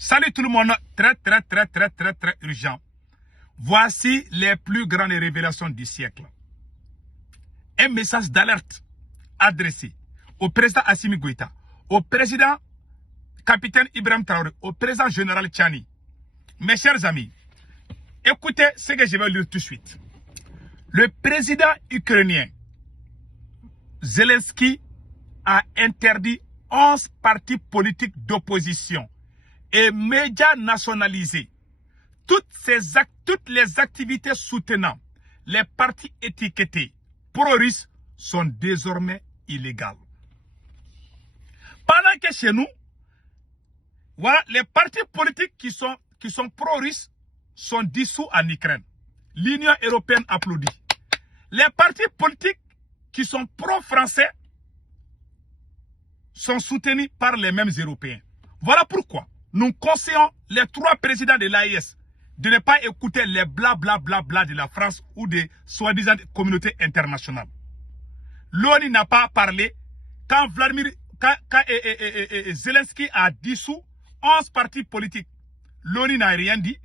Salut tout le monde, très urgent. Voici les plus grandes révélations du siècle. Un message d'alerte adressé au président Assimi Goïta, au président capitaine Ibrahim Traoré, au président général Tchani. Mes chers amis, écoutez ce que je vais lire tout de suite. Le président ukrainien Zelensky a interdit 11 partis politiques d'opposition et médias nationalisés. Toutes les activités soutenant les partis étiquetés pro-russes sont désormais illégales. Pendant que chez nous, voilà, les partis politiques qui sont pro-russes sont dissous en Ukraine. L'Union européenne applaudit. Les partis politiques qui sont pro-français sont soutenus par les mêmes Européens. Voilà pourquoi nous conseillons les 3 présidents de l'AES de ne pas écouter les blablabla de la France ou des soi-disant communautés internationales. L'ONU n'a pas parlé quand Zelensky a dissous 11 partis politiques. L'ONU n'a rien dit.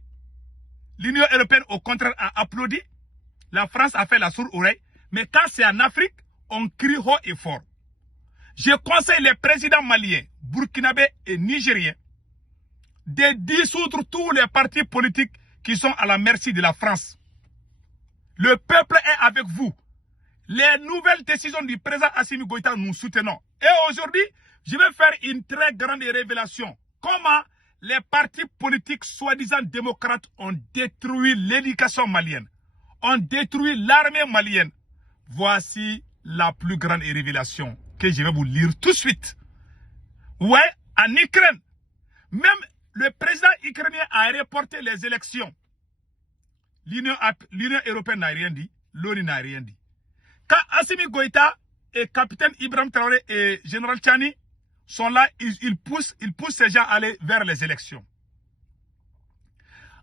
L'Union européenne, au contraire, a applaudi. La France a fait la sourde oreille. Mais quand c'est en Afrique, on crie haut et fort. Je conseille les présidents maliens, burkinabés et nigériens de dissoudre tous les partis politiques qui sont à la merci de la France. Le peuple est avec vous. Les nouvelles décisions du président Assimi Goïta, nous soutenons. Et aujourd'hui, je vais faire une très grande révélation. Comment les partis politiques soi-disant démocrates ont détruit l'éducation malienne, ont détruit l'armée malienne. Voici la plus grande révélation que je vais vous lire tout de suite. Ouais, en Ukraine, même le président ukrainien a reporté les élections. L'Union européenne n'a rien dit, l'ONU n'a rien dit. Quand Assimi Goïta et capitaine Ibrahim Traoré et général Tchani sont là, ils poussent ces gens à aller vers les élections.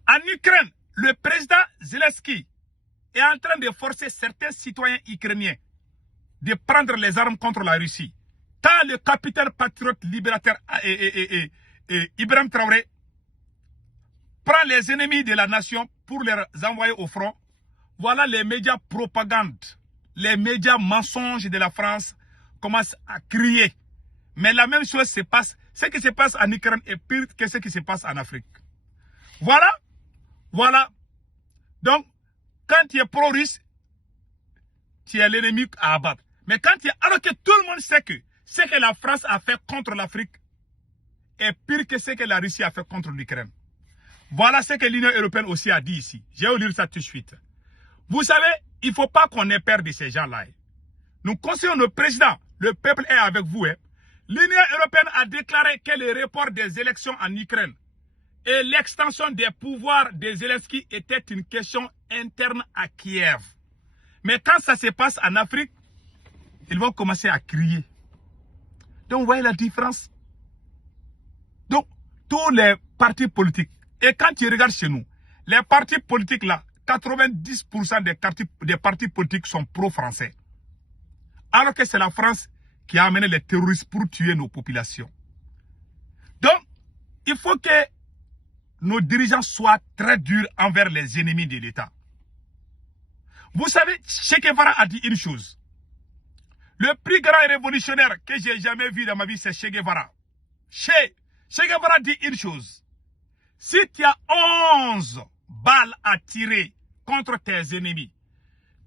En Ukraine, le président Zelensky est en train de forcer certains citoyens ukrainiens de prendre les armes contre la Russie. Quand le capitaine patriote libérateur Ibrahim Traoré prend les ennemis de la nation pour les envoyer au front, voilà les médias propagande, les médias mensonges de la France commencent à crier. Mais la même chose se passe. Ce qui se passe en Ukraine est pire que ce qui se passe en Afrique. Voilà. Donc, quand tu es pro-russe, tu es l'ennemi à abattre. Mais quand tu es... Alors que tout le monde sait que ce que la France a fait contre l'Afrique est pire que ce que la Russie a fait contre l'Ukraine. Voilà ce que l'Union européenne aussi a dit ici. Je vais vous lire ça tout de suite. Vous savez, il ne faut pas qu'on ait peur de ces gens-là. Nous conseillons nos présidents. Le peuple est avec vous. L'Union européenne a déclaré que le report des élections en Ukraine et l'extension des pouvoirs de Zelensky était une question interne à Kiev. Mais quand ça se passe en Afrique, ils vont commencer à crier. Donc, vous voyez la différence? Donc, tous les partis politiques, et quand tu regardes chez nous, les partis politiques là, 90% des partis politiques sont pro-français. Alors que c'est la France qui a amené les terroristes pour tuer nos populations. Donc, il faut que nos dirigeants soient très durs envers les ennemis de l'État. Vous savez, Che Guevara a dit une chose. Le plus grand révolutionnaire que j'ai jamais vu dans ma vie, c'est Che Guevara. Che Guevara dit une chose. Si tu as 11 balles à tirer contre tes ennemis,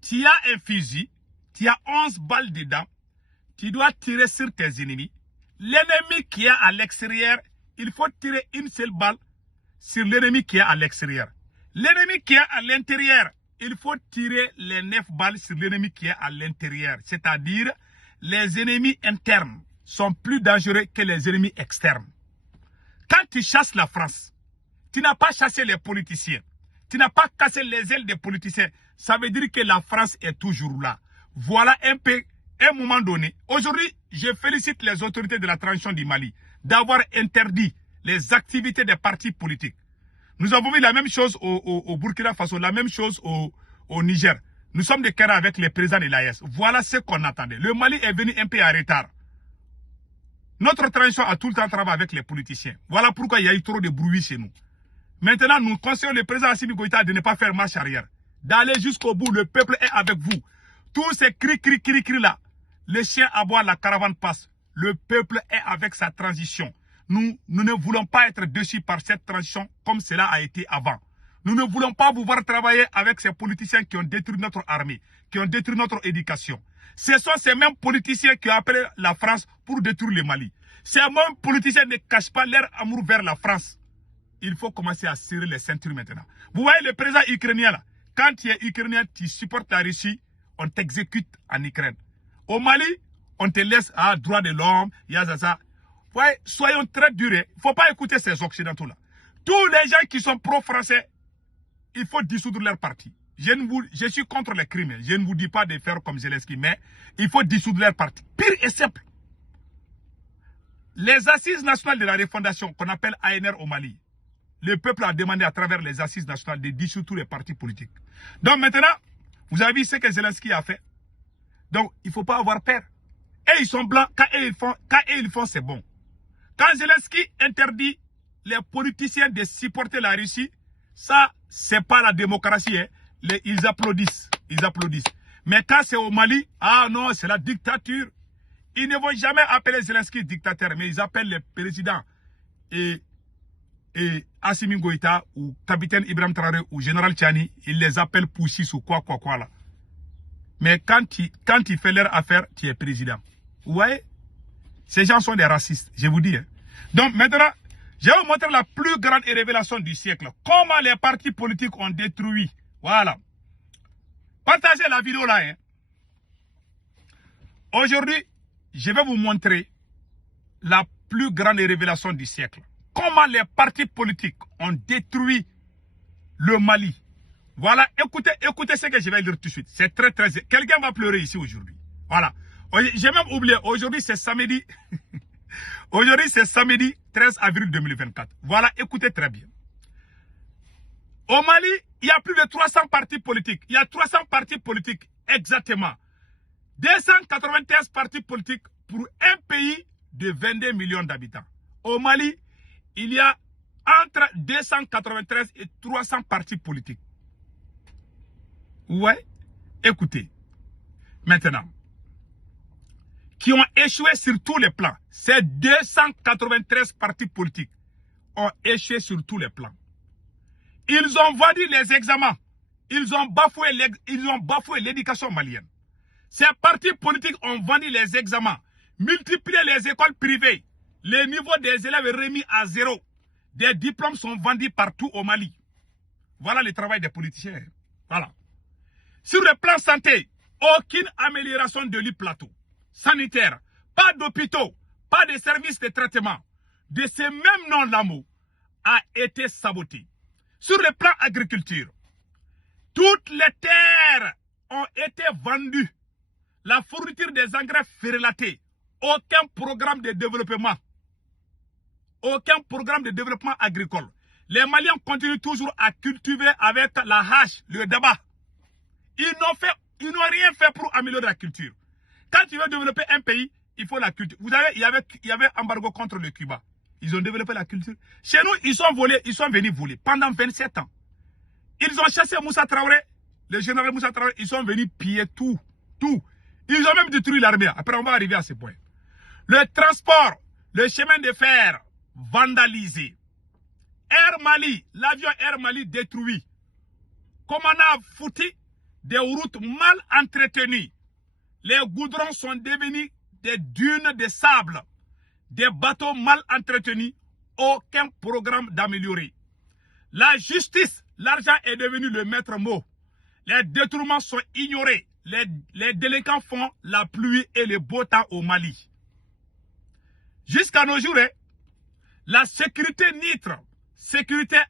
tu as un fusil, tu as 11 balles dedans, tu dois tirer sur tes ennemis. L'ennemi qui est à l'extérieur, il faut tirer une seule balle sur l'ennemi qui est à l'extérieur. L'ennemi qui est à l'intérieur, il faut tirer les 9 balles sur l'ennemi qui est à l'intérieur. C'est-à-dire, les ennemis internes sont plus dangereux que les ennemis externes. Quand tu chasses la France, tu n'as pas chassé les politiciens. Tu n'as pas cassé les ailes des politiciens. Ça veut dire que la France est toujours là. Voilà un moment donné. Aujourd'hui, je félicite les autorités de la transition du Mali d'avoir interdit les activités des partis politiques. Nous avons vu la même chose au Burkina Faso, la même chose au Niger. Nous sommes de cœur avec les présidents de l'AES. Voilà ce qu'on attendait. Le Mali est venu un peu en retard. Notre transition a tout le temps travaillé avec les politiciens. Voilà pourquoi il y a eu trop de bruit chez nous. Maintenant, nous conseillons le président Assimi Goïta de ne pas faire marche arrière. D'aller jusqu'au bout. Le peuple est avec vous. Tous ces cris là, les chiens aboient, la caravane passe. Le peuple est avec sa transition. Nous ne voulons pas être déçus par cette transition comme cela a été avant. Nous ne voulons pas vous voir travailler avec ces politiciens qui ont détruit notre armée, qui ont détruit notre éducation. Ce sont ces mêmes politiciens qui ont appelé la France pour détruire le Mali. Ces mêmes politiciens ne cachent pas leur amour vers la France. Il faut commencer à serrer les ceintures maintenant. Vous voyez le président ukrainien là. Quand tu es ukrainien, tu supportes la Russie, on t'exécute en Ukraine. Au Mali, on te laisse à droit de l'homme, il y a ça. Ouais, soyons très durs. Il ne faut pas écouter ces occidentaux là. Tous les gens qui sont pro-français, il faut dissoudre leur parti. Je suis contre les crimes. Je ne vous dis pas de faire comme Zelensky, mais il faut dissoudre leur parti. Pire et simple. Les assises nationales de la refondation qu'on appelle ANR au Mali, le peuple a demandé à travers les assises nationales de dissoudre tous les partis politiques. Donc maintenant, vous avez vu ce que Zelensky a fait. Donc il ne faut pas avoir peur. Et ils sont blancs, quand ils font, c'est bon. Quand Zelensky interdit les politiciens de supporter la Russie, ça, c'est pas la démocratie. Hein. Ils applaudissent. Ils applaudissent. Mais quand c'est au Mali, ah non, c'est la dictature. Ils ne vont jamais appeler Zelensky dictateur, mais ils appellent le président et Assimi Goïta ou capitaine Ibrahim Traoré ou général Tchani, ils les appellent Poussis ou quoi là. Mais quand tu fais leur affaire, tu es président. Vous voyez? Ces gens sont des racistes, je vous dis. Hein. Donc maintenant, je vais vous montrer la plus grande révélation du siècle. Comment les partis politiques ont détruit. Voilà. Partagez la vidéo là. Hein. Aujourd'hui, je vais vous montrer la plus grande révélation du siècle. Comment les partis politiques ont détruit le Mali. Voilà, écoutez ce que je vais lire tout de suite. C'est très. Quelqu'un va pleurer ici aujourd'hui. Voilà. J'ai même oublié, aujourd'hui c'est samedi. Aujourd'hui c'est samedi 13 avril 2024. Voilà, écoutez très bien. Au Mali, il y a plus de 300 partis politiques. Il y a 300 partis politiques, exactement. 293 partis politiques pour un pays de 22 millions d'habitants. Au Mali, il y a entre 293 et 300 partis politiques. Ouais, écoutez. Maintenant, qui ont échoué sur tous les plans. Ces 293 partis politiques ont échoué sur tous les plans. Ils ont vendu les examens. Ils ont bafoué l'éducation malienne. Ces partis politiques ont vendu les examens, multiplié les écoles privées. Les niveaux des élèves est remis à zéro. Des diplômes sont vendus partout au Mali. Voilà le travail des politiciens. Voilà. Sur le plan santé, aucune amélioration de l'île plateau. Sanitaire, pas d'hôpitaux, pas de services de traitement. De ce même nom, l'AMO a été saboté. Sur le plan agriculture, toutes les terres ont été vendues. La fourniture des engrais férélatés, aucun programme de développement. Aucun programme de développement agricole. Les Maliens continuent toujours à cultiver avec la hache, le daba. Ils n'ont rien fait pour améliorer la culture. Quand tu veux développer un pays, il faut la culture. Vous savez, il y avait embargo contre le Cuba. Ils ont développé la culture. Chez nous, ils sont venus voler pendant 27 ans. Ils ont chassé Moussa Traoré, le général Moussa Traoré, ils sont venus piller tout. Ils ont même détruit l'armée. Après, on va arriver à ce point. Le transport, le chemin de fer, vandalisé. Air Mali, l'avion Air Mali détruit. Commandant Fouti, des routes mal entretenues. Les goudrons sont devenus des dunes de sable. Des bateaux mal entretenus. Aucun programme d'améliorer. La justice, l'argent est devenu le maître mot. Les détournements sont ignorés. Les délinquants font la pluie et le beau temps au Mali. Jusqu'à nos jours, la sécurité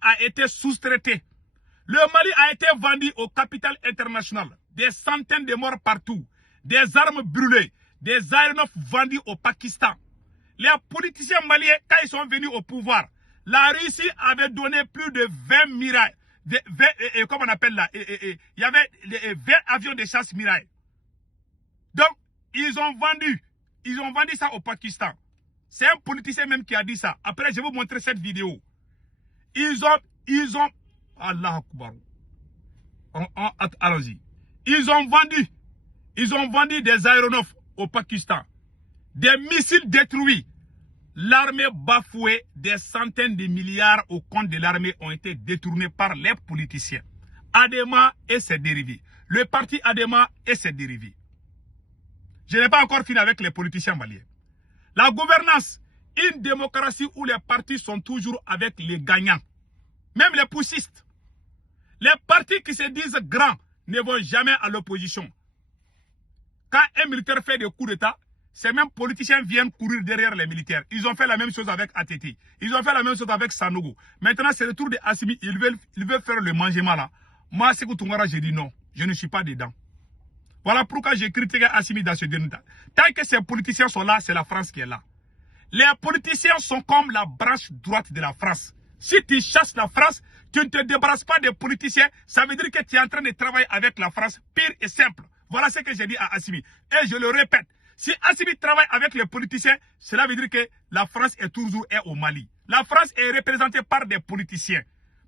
a été sous-traitée. Le Mali a été vendu au capital international. Des centaines de morts partout. Des armes brûlées. Des aéronefs vendus au Pakistan. Les politiciens maliens, quand ils sont venus au pouvoir, la Russie avait donné plus de 20 Mirailles. Comment on appelle là? Il y avait 20 avions de chasse Miraille. Donc, ils ont vendu ça au Pakistan. C'est un politicien même qui a dit ça. Après, je vais vous montrer cette vidéo. Ils ont, Allah Akbar. Allons-y. Ils ont vendu des aéronefs au Pakistan. Des missiles détruits. L'armée bafouée, des centaines de milliards au compte de l'armée ont été détournés par les politiciens. Adema et ses dérivés. Le parti Adema et ses dérivés. Je n'ai pas encore fini avec les politiciens maliens. La gouvernance, une démocratie où les partis sont toujours avec les gagnants. Même les poussistes. Les partis qui se disent grands ne vont jamais à l'opposition. Quand un militaire fait des coups d'État, ces mêmes politiciens viennent courir derrière les militaires. Ils ont fait la même chose avec ATT. Ils ont fait la même chose avec Sanogo. Maintenant, c'est le tour de Assimi. Ils veulent faire le mangement là. Moi, Sékou Toungara, j'ai dit non. Je ne suis pas dedans. Voilà pourquoi j'ai critiqué Assimi dans ce dernier temps. Tant que ces politiciens sont là, c'est la France qui est là. Les politiciens sont comme la branche droite de la France. Si tu chasses la France, tu ne te débarrasses pas des politiciens, ça veut dire que tu es en train de travailler avec la France, pire et simple. Voilà ce que j'ai dit à Assimi. Et je le répète, si Assimi travaille avec les politiciens, cela veut dire que la France est toujours au Mali. La France est représentée par des politiciens.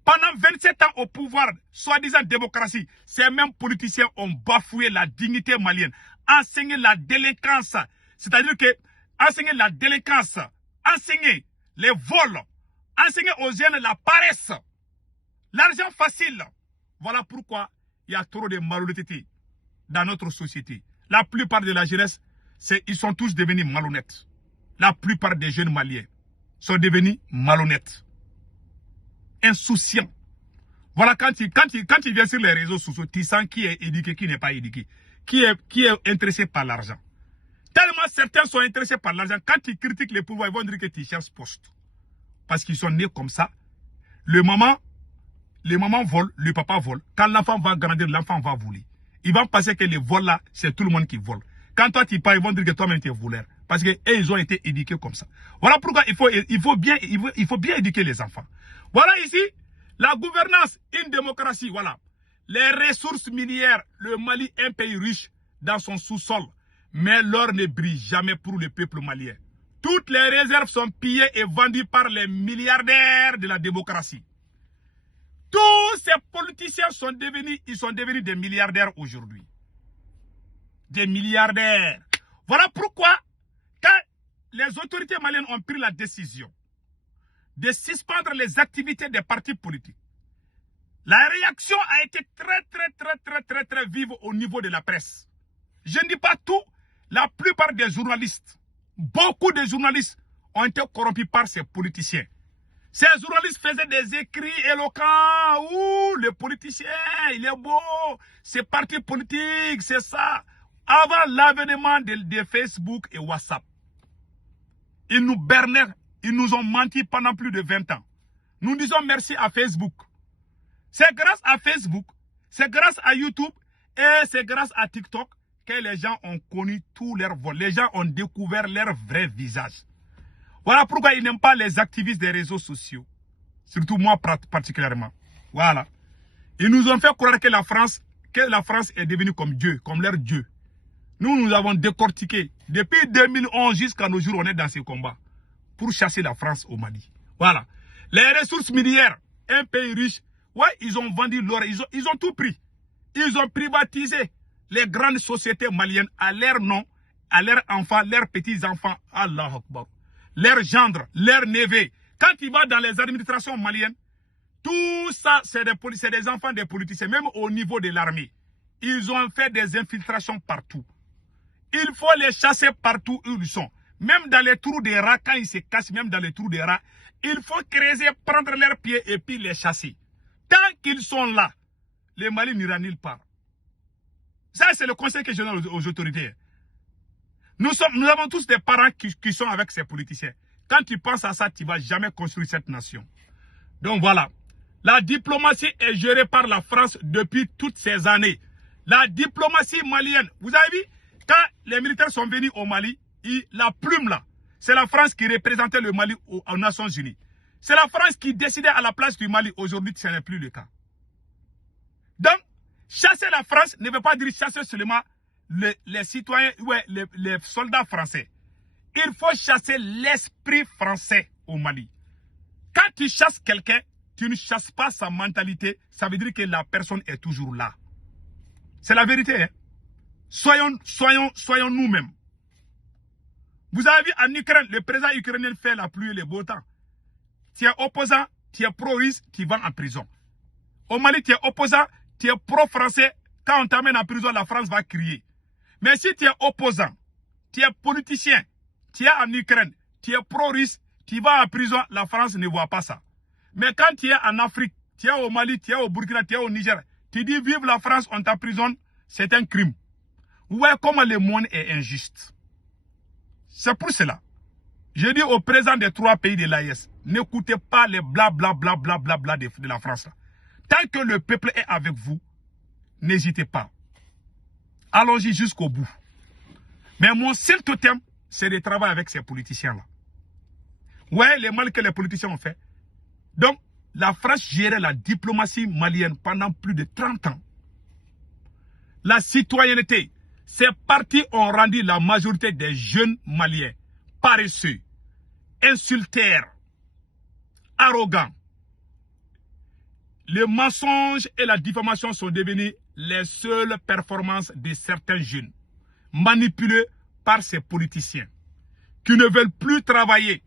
Pendant 27 ans au pouvoir, soi-disant démocratie, ces mêmes politiciens ont bafoué la dignité malienne, enseigné la délinquance, c'est-à-dire que enseigner la délinquance, enseigner les vols, enseigner aux jeunes la paresse, l'argent facile. Voilà pourquoi il y a trop de malhonnêteté dans notre société. La plupart de la jeunesse, ils sont tous devenus malhonnêtes. La plupart des jeunes maliens sont devenus malhonnêtes. Insouciants. Voilà, quand tu viens sur les réseaux sociaux, tu sens qui est éduqué, qui n'est pas éduqué, qui est intéressé par l'argent. Tellement certains sont intéressés par l'argent, quand tu critiques les pouvoirs, ils vont dire que tu cherches poste. Parce qu'ils sont nés comme ça. Le maman vole, le papa vole. Quand l'enfant va grandir, l'enfant va voler. Ils vont penser que les vols là, c'est tout le monde qui vole. Quand toi tu pars, ils vont dire que toi-même tu es voleur. Parce qu'ils ont été éduqués comme ça. Voilà pourquoi il faut bien éduquer les enfants. Voilà ici, la gouvernance, une démocratie, voilà. Les ressources minières, le Mali, un pays riche dans son sous-sol. Mais l'or ne brille jamais pour le peuple malien. Toutes les réserves sont pillées et vendues par les milliardaires de la démocratie. Tous ces politiciens sont devenus des milliardaires aujourd'hui. Des milliardaires. Voilà pourquoi, quand les autorités maliennes ont pris la décision de suspendre les activités des partis politiques, la réaction a été très vive au niveau de la presse. Je ne dis pas tout, la plupart des journalistes, beaucoup de journalistes ont été corrompus par ces politiciens. Ces journalistes faisaient des écrits éloquents. Ouh, le politicien, il est beau. C'est parti politique, c'est ça. Avant l'avènement de Facebook et WhatsApp, ils nous bernaient, ils nous ont menti pendant plus de 20 ans. Nous disons merci à Facebook. C'est grâce à Facebook, c'est grâce à YouTube et c'est grâce à TikTok que les gens ont connu tous leurs vols. Les gens ont découvert leur vrai visage. Voilà pourquoi ils n'aiment pas les activistes des réseaux sociaux. Surtout moi particulièrement. Voilà. Ils nous ont fait croire que la France est devenue comme Dieu, comme leur Dieu. Nous avons décortiqué. Depuis 2011 jusqu'à nos jours, on est dans ces combats. Pour chasser la France au Mali. Voilà. Les ressources minières, un pays riche, ouais, ils ont vendu l'or, ils ont tout pris. Ils ont privatisé les grandes sociétés maliennes à leur nom, à leurs enfants, leurs petits-enfants. Allah Akbar. Leurs gendres, leurs neveux. Quand tu vas dans les administrations maliennes, tout ça, c'est des enfants des politiciens, même au niveau de l'armée. Ils ont fait des infiltrations partout. Il faut les chasser partout où ils sont. Même dans les trous des rats, quand ils se cachent, même dans les trous des rats, il faut creuser, prendre leurs pieds et puis les chasser. Tant qu'ils sont là, les Mali n'ira nulle part. Ça, c'est le conseil que je donne aux autorités. Nous avons tous des parents qui sont avec ces politiciens. Quand tu penses à ça, tu ne vas jamais construire cette nation. Donc voilà. La diplomatie est gérée par la France depuis toutes ces années. La diplomatie malienne, vous avez vu, quand les militaires sont venus au Mali, la plume là, c'est la France qui représentait le Mali aux Nations Unies. C'est la France qui décidait à la place du Mali. Aujourd'hui, ce n'est plus le cas. Donc, chasser la France ne veut pas dire chasser seulement les citoyens, ouais, les soldats français. il faut chasser l'esprit français au Mali. Quand tu chasses quelqu'un, tu ne chasses pas sa mentalité, ça veut dire que la personne est toujours là. C'est la vérité. Hein? Soyons nous-mêmes. Vous avez vu en Ukraine, le président ukrainien fait la pluie et le beau temps. Tu es opposant, tu es pro-russe, tu vas en prison. Au Mali, tu es opposant, tu es pro-français. Quand on t'amène en prison, la France va crier. Mais si tu es opposant, tu es politicien, tu es en Ukraine, tu es pro-russe, tu vas en prison, la France ne voit pas ça. Mais quand tu es en Afrique, tu es au Mali, tu es au Burkina, tu es au Niger, tu dis vive la France, on t'emprisonne, c'est un crime. Vous voyez comment le monde est injuste. C'est pour cela. Je dis aux présidents des 3 pays de l'AES, n'écoutez pas les blablabla de la France. Tant que le peuple est avec vous, n'hésitez pas. Allons-y jusqu'au bout. Mais mon seul totem, c'est de travailler avec ces politiciens-là. Ouais, les mal que les politiciens ont fait. Donc, la France gérait la diplomatie malienne pendant plus de 30 ans. La citoyenneté, ces partis ont rendu la majorité des jeunes maliens paresseux, insultaires, arrogants. Le mensonge et la diffamation sont devenus les seules performances de certains jeunes, manipulés par ces politiciens, qui ne veulent plus travailler.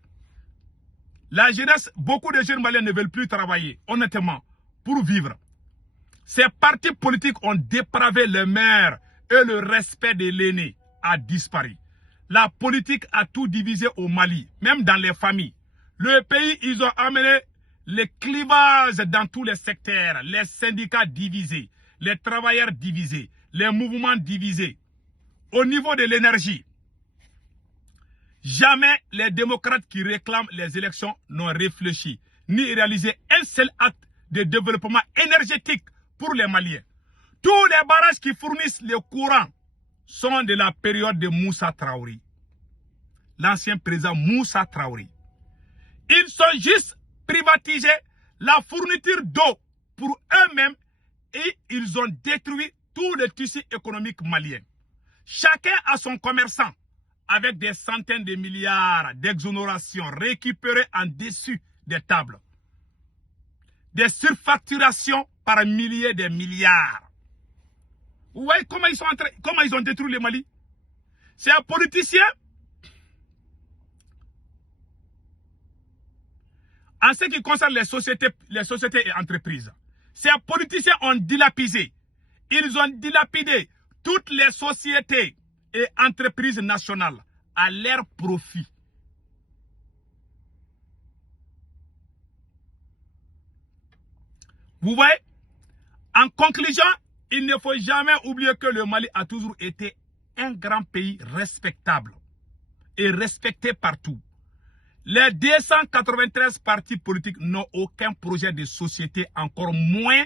La jeunesse, beaucoup de jeunes maliens ne veulent plus travailler, honnêtement, pour vivre. Ces partis politiques ont dépravé le maire et le respect de l'aîné a disparu. La politique a tout divisé au Mali, même dans les familles. Le pays, ils ont amené les clivages dans tous les secteurs, les syndicats divisés, les travailleurs divisés, les mouvements divisés. Au niveau de l'énergie, jamais les démocrates qui réclament les élections n'ont réfléchi, ni réalisé un seul acte de développement énergétique pour les Maliens. Tous les barrages qui fournissent le courant sont de la période de Moussa Traoré. L'ancien président Moussa Traoré. Ils sont juste privatisé la fourniture d'eau pour eux-mêmes et ils ont détruit tout le tissu économique malien. Chacun a son commerçant avec des centaines de milliards d'exonérations récupérées en dessus des tables. Des surfacturations par milliers de milliards. Vous voyez comment ils ont détruit le Mali? C'est un politicien. En ce qui concerne les sociétés et entreprises, ces politiciens ont dilapidé. Ils ont dilapidé toutes les sociétés et entreprises nationales à leur profit. Vous voyez? En conclusion, il ne faut jamais oublier que le Mali a toujours été un grand pays respectable et respecté partout. Les 293 partis politiques n'ont aucun projet de société, encore moins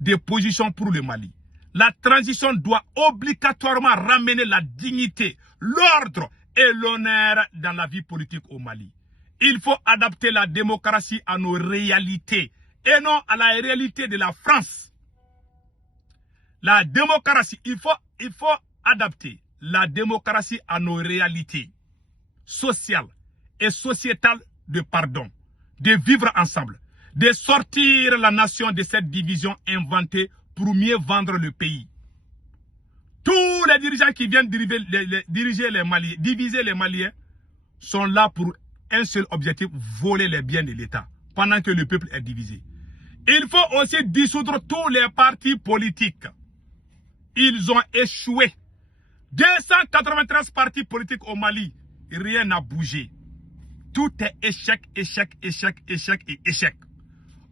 de position pour le Mali. La transition doit obligatoirement ramener la dignité, l'ordre et l'honneur dans la vie politique au Mali. Il faut adapter la démocratie à nos réalités et non à la réalité de la France. La démocratie, il faut adapter la démocratie à nos réalités sociales et sociétales de pardon, de vivre ensemble, de sortir la nation de cette division inventée pour mieux vendre le pays. Tous les dirigeants qui viennent diviser les Maliens sont là pour un seul objectif, voler les biens de l'État, pendant que le peuple est divisé. Il faut aussi dissoudre tous les partis politiques. Ils ont échoué. 293 partis politiques au Mali, rien n'a bougé. Tout est échec, échec, échec, échec et échec.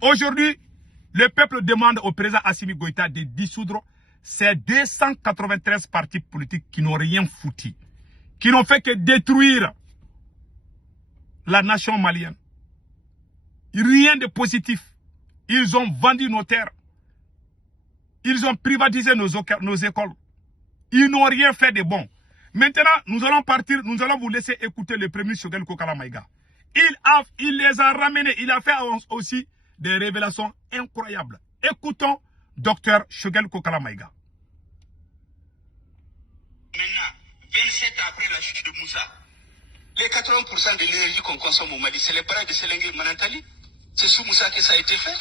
Aujourd'hui, le peuple demande au président Assimi Goïta de dissoudre ces 293 partis politiques qui n'ont rien foutu, qui n'ont fait que détruire la nation malienne. Rien de positif. Ils ont vendu nos terres. Ils ont privatisé nos écoles. Ils n'ont rien fait de bon. Maintenant, nous allons partir, nous allons vous laisser écouter le premier Choguel Kokala Maïga. Il les a ramenés, il a fait aussi des révélations incroyables. Écoutons Dr Choguel Kokala Maïga. Maintenant, 27 ans après la chute de Moussa, Les 80% de l'énergie qu'on consomme au Mali, c'est les barrages de Sélengue Manantali. C'est sous Moussa que ça a été fait.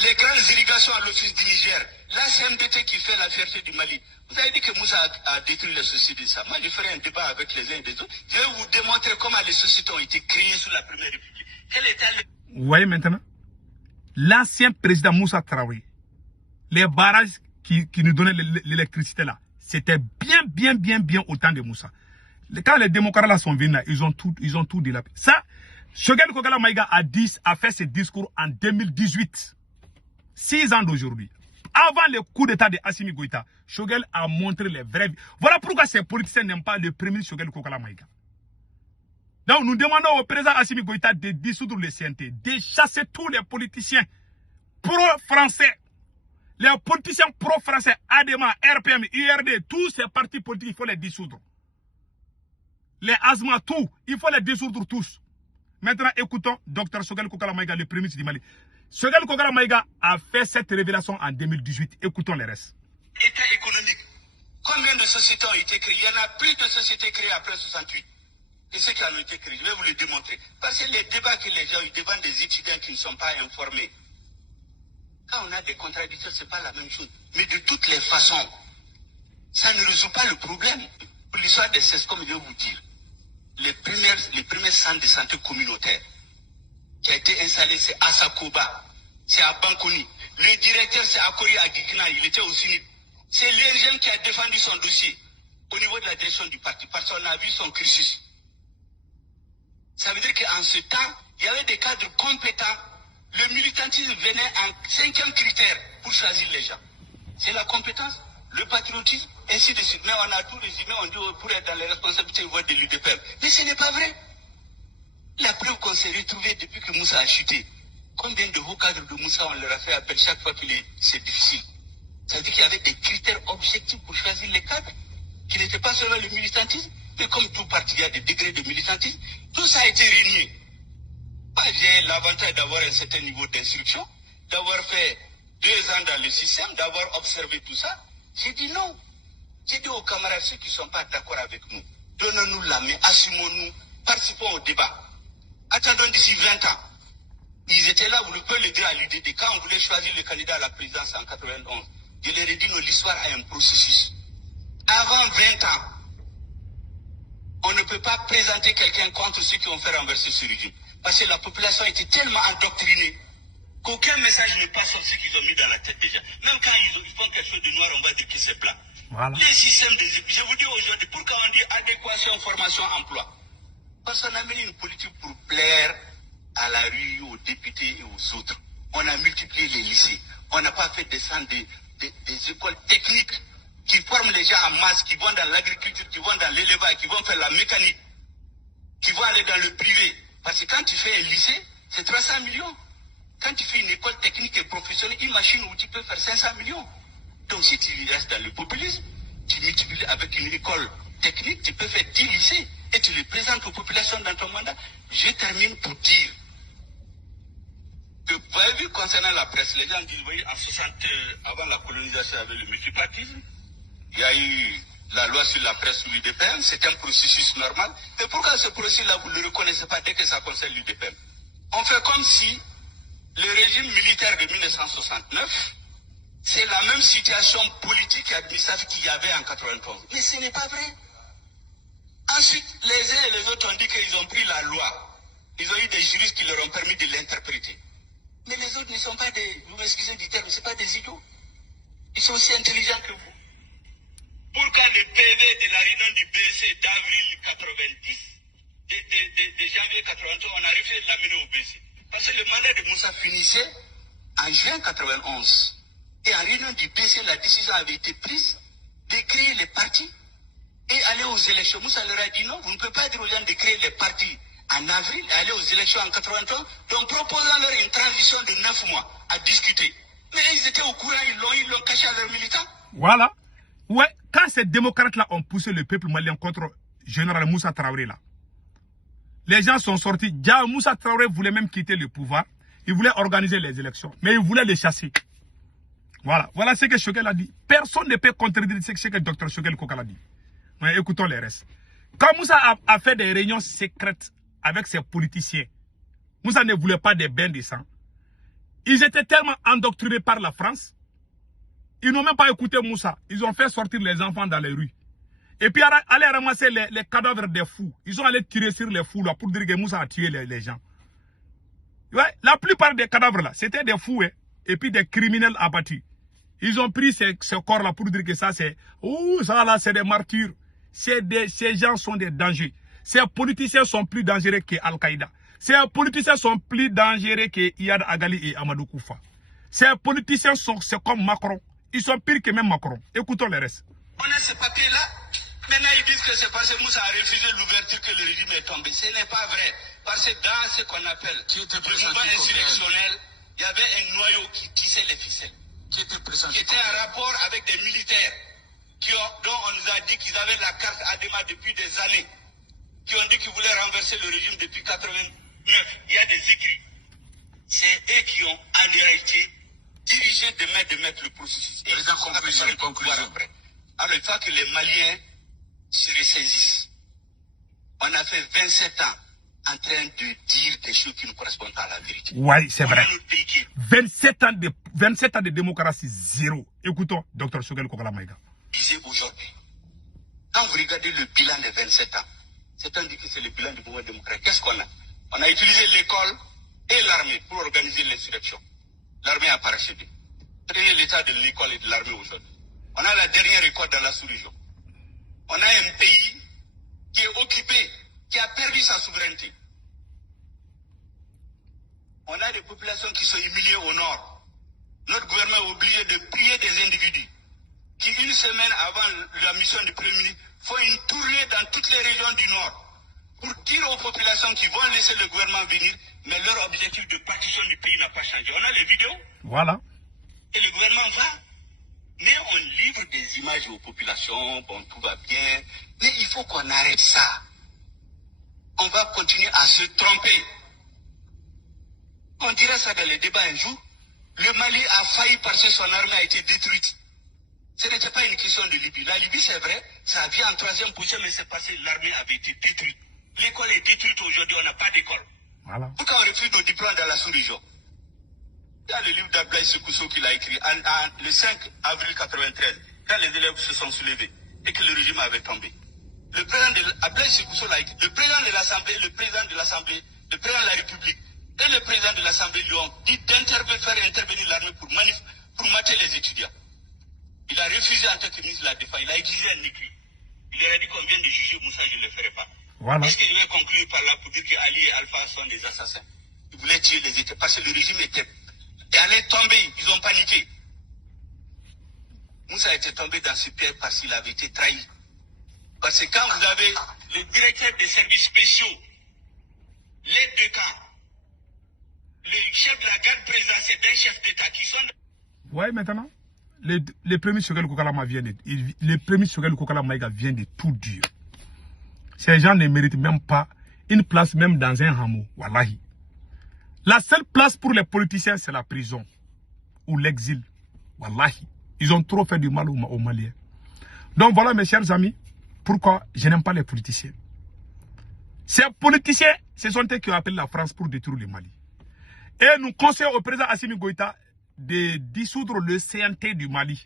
Les grandes irrigations à l'office du Niger, la CMDT qui fait la fierté du Mali. Vous avez dit que Moussa a détruit les sociétés de ça. Moi, je ferai un débat avec les uns et les autres. Je vais vous démontrer comment les sociétés ont été créées sous la Première République. Quel était le... Vous voyez maintenant, l'ancien président Moussa Traoré, les barrages qui nous donnaient l'électricité là, c'était bien au temps de Moussa. Quand les démocrates là sont venus là, ils ont tout dilapidé. Ça, Choguel Kokala Maïga a fait ce discours en 2018. 6 ans d'aujourd'hui. Avant le coup d'état de Assimi Goïta, Choguel a montré les vrais... Voilà pourquoi ces politiciens n'aiment pas le premier Choguel Kokala Maïga. Donc nous demandons au président Assimi Goïta de dissoudre le CNT, de chasser tous les politiciens pro-français. Les politiciens pro-français, ADEMA, RPM, URD, tous ces partis politiques, il faut les dissoudre. Les Asma, tout, il faut les dissoudre tous. Maintenant, écoutons Dr Choguel Kokala Maïga, le premier ministre du Mali. Choguel Kokala Maïga a fait cette révélation en 2018. Écoutons les restes. État économique. Combien de sociétés ont été créées? Il y en a plus de sociétés créées après 68. Et ceux qui en ont été créés, je vais vous le démontrer. Parce que les débats que les gens ont devant des étudiants qui ne sont pas informés. Quand on a des contradictions, ce n'est pas la même chose. Mais de toutes les façons, ça ne résout pas le problème. Pour l'histoire des CES, comme je vais vous dire, les premiers centres de santé communautaires qui a été installé, c'est à Sakoba, c'est à Bankoni. Le directeur, c'est à Kori Agikina, il était au CINIT. C'est l'IRGM qui a défendu son dossier au niveau de la direction du parti, parce qu'on a vu son cursus. Ça veut dire qu'en ce temps, il y avait des cadres compétents. Le militantisme venait en 5e critère pour choisir les gens. C'est la compétence, le patriotisme, ainsi de suite. Mais on a tout résumé, on dit pour être dans les responsabilités de l'UDPM. Mais ce n'est pas vrai. La preuve qu'on s'est retrouvé depuis que Moussa a chuté. Combien de hauts cadres de Moussa on leur a fait appel chaque fois que c'est difficile. Ça veut dire qu'il y avait des critères objectifs pour choisir les cadres, qui n'étaient pas seulement le militantisme, mais comme tout parti, il y a des degrés de militantisme. Tout ça a été régné. Moi, j'ai l'avantage d'avoir un certain niveau d'instruction, d'avoir fait 2 ans dans le système, d'avoir observé tout ça. J'ai dit non. J'ai dit aux camarades, ceux qui ne sont pas d'accord avec nous, donnons-nous la main, assumons-nous, participons au débat. Attendons d'ici 20 ans. Ils étaient là, vous pouvez le dire à l'UDD, quand on voulait choisir le candidat à la présidence en 91. Je leur ai dit, non, l'histoire a un processus. Avant 20 ans, on ne peut pas présenter quelqu'un contre ceux qui ont fait renverser ce régime. Parce que la population était tellement endoctrinée qu'aucun message ne passe sur ce qu'ils ont mis dans la tête déjà. Même quand ils font quelque chose de noir, on va dire que c'est blanc. Voilà. Les systèmes je vous dis aujourd'hui, pourquoi on dit adéquation, formation, emploi? Parce qu'on a mis une politique pour plaire à la rue, aux députés et aux autres. On a multiplié les lycées. On n'a pas fait descendre des écoles techniques qui forment les gens en masse, qui vont dans l'agriculture, qui vont dans l'élevage, qui vont faire la mécanique, qui vont aller dans le privé. Parce que quand tu fais un lycée, c'est 300 millions. Quand tu fais une école technique et professionnelle, une machine où tu peux faire 500 millions. Donc si tu restes dans le populisme, tu multiplies avec une école technique, tu peux faire 10 lycées et tu les présentes aux populations dans ton mandat. Je termine pour dire que vous avez vu concernant la presse, les gens disent, oui, en 60, avant la colonisation avec le multipartisme, il y a eu la loi sur la presse sous l'UDPM, c'est un processus normal. Et pourquoi ce processus-là, vous ne le reconnaissez pas dès que ça concerne l'UDPM? On fait comme si le régime militaire de 1969, c'est la même situation politique et administrative qu'il y avait en 91. Mais ce n'est pas vrai. Ensuite, les uns et les autres ont dit qu'ils ont pris la loi. Ils ont eu des juristes qui leur ont permis de l'interpréter. Mais les autres ne sont pas des, vous m'excusez du terme, ce ne sont pas des idiots. Ils sont aussi intelligents que vous. Pourquoi le PV de la réunion du BC d'avril 90, de janvier 91, on a refusé de l'amener au BC? Parce que le mandat de Moussa finissait en juin 91. Et en réunion du BC, la décision avait été prise de créer les partis et aller aux élections. Moussa leur a dit non, vous ne pouvez pas dire aux gens de créer les partis en avril et aller aux élections en 93, donc proposant-leur une transition de 9 mois à discuter. Mais ils étaient au courant, ils l'ont caché à leurs militants. Voilà. Ouais, quand ces démocrates-là ont poussé le peuple malien contre général Moussa Traoré là, les gens sont sortis. Déjà, Moussa Traoré voulait même quitter le pouvoir. Il voulait organiser les élections, mais il voulait les chasser. Voilà, voilà ce que Choguel a dit. Personne ne peut contredire ce que Dr Choguel Kokala a dit. Mais écoutons les restes. Quand Moussa a fait des réunions secrètes avec ses politiciens, Moussa ne voulait pas des bains de sang. Ils étaient tellement endoctrinés par la France, ils n'ont même pas écouté Moussa. Ils ont fait sortir les enfants dans les rues. Et puis aller ramasser les cadavres des fous. Ils ont allé tirer sur les fous là pour dire que Moussa a tué les gens. Ouais, la plupart des cadavres là, c'était des fous et puis des criminels abattus. Ils ont pris ces corps là pour dire que ça c'est... Oh, ça là c'est des martyrs. Ces gens sont des dangers. Ces politiciens sont plus dangereux que Al-Qaïda. Ces politiciens sont plus dangereux que Iyad Agali et Amadou Koufa. Ces politiciens c'est comme Macron. Ils sont pires que même Macron. Écoutons les restes. On a ce papier-là. Maintenant, ils disent que c'est parce que Moussa a refusé l'ouverture que le régime est tombé. Ce n'est pas vrai. Parce que dans ce qu'on appelle le mouvement insurrectionnel, il y avait un noyau qui tissait les ficelles. Qui était en rapport avec des militaires dont on nous a dit qu'ils avaient la carte Adema depuis des années. Qui ont dit qu'ils voulaient renverser le régime depuis 89. Il y a des écrits. C'est eux qui ont en réalité dirigé de mettre le processus. Et conclusion. Alors il faut que les Maliens se ressaisissent. On a fait 27 ans en train de dire des choses qui ne correspondent pas à la vérité. Oui, c'est vrai. 27 ans de démocratie, zéro. Écoutons, Dr Choguel Kokala Maïga. Aujourd'hui, quand vous regardez le bilan des 27 ans, c'est un dit que c'est le bilan du mouvement démocratique. Qu'est-ce qu'on a? On a utilisé l'école et l'armée pour organiser l'insurrection. L'armée a parachedé. Prenez l'état de l'école et de l'armée aujourd'hui. On a la dernière école dans la sous-région. On a un pays qui est occupé, qui a perdu sa souveraineté. On a des populations qui sont humiliées au nord. Notre gouvernement est obligé de prier des individus qui, une semaine avant la mission du Premier ministre, font une tournée dans toutes les régions du nord pour dire aux populations qui vont laisser le gouvernement venir, mais leur objectif de partition du pays n'a pas changé. On a les vidéos. Voilà. Et le gouvernement va. Mais on livre des images aux populations, bon, tout va bien. Mais il faut qu'on arrête ça. On va continuer à se tromper. On dira ça dans les débats un jour. Le Mali a failli parce que son armée a été détruite. Ce n'était pas une question de Libye. La Libye, c'est vrai, ça vient en troisième position, mais c'est parce que l'armée avait été détruite. L'école est détruite aujourd'hui, on n'a pas d'école. Voilà. Pourquoi on refuse nos diplômes dans la sous-région? Il y a le livre d'Ablaï Sekousso qu'il a écrit le 5 avril 93, quand les élèves se sont soulevés et que le régime avait tombé. Le président d'Ablaï Sekousso l'a écrit. Le président de l'Assemblée, le président de la République et le président de l'Assemblée lui ont dit faire intervenir l'armée pour mater les étudiants. Il a refusé en tant que ministre de la Défense. Il a exigé un écrit. Il leur a dit qu'on vient de juger Moussa, je ne le ferai pas. Voilà. Est-ce que je vais conclure par là pour dire qu'Ali et Alpha sont des assassins? Ils voulaient tuer les États parce que le régime allait tomber. Ils ont paniqué. Moussa était tombé dans ce piège parce qu'il avait été trahi. Parce que quand vous avez le directeur des services spéciaux, l'aide de camp, le chef de la garde présidentielle d'un chef d'État qui sont... Ouais, maintenant, le premier Choguel Kokala Maïga vient de tout dire. Ces gens ne méritent même pas une place même dans un hameau. Wallahi. La seule place pour les politiciens, c'est la prison ou l'exil. Wallahi. Ils ont trop fait du mal aux Maliens. Donc voilà, mes chers amis, pourquoi je n'aime pas les politiciens. Ces politiciens, ce sont eux qui ont appelé la France pour détruire le Mali. Et nous conseillons au président Assimi Goïta de dissoudre le CNT du Mali.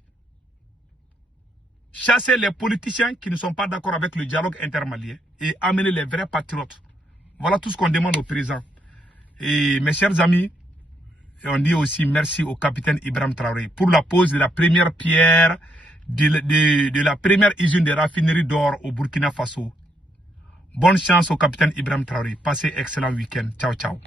Chasser les politiciens qui ne sont pas d'accord avec le dialogue intermalien et amener les vrais patriotes. Voilà tout ce qu'on demande au président. Et mes chers amis, on dit aussi merci au capitaine Ibrahim Traoré pour la pose de la première pierre de la première usine de raffinerie d'or au Burkina Faso. Bonne chance au capitaine Ibrahim Traoré. Passez excellent week-end. Ciao, ciao.